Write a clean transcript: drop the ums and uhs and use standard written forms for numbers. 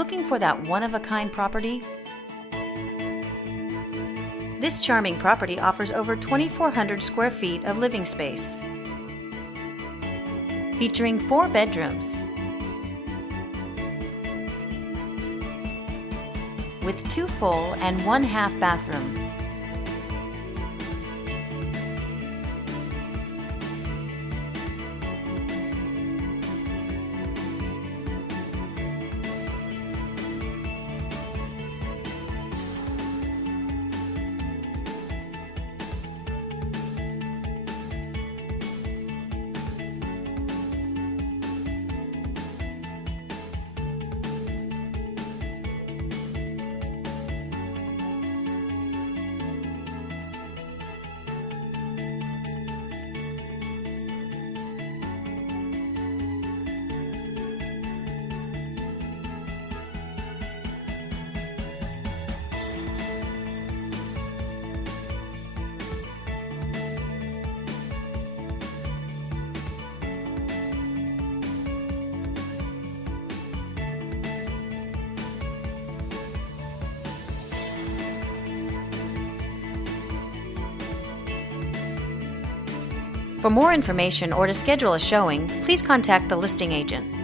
Looking for that one-of-a-kind property? This charming property offers over 2,400 square feet of living space, featuring 4 bedrooms with 2 full and 1 half bathroom. For more information or to schedule a showing, please contact the listing agent.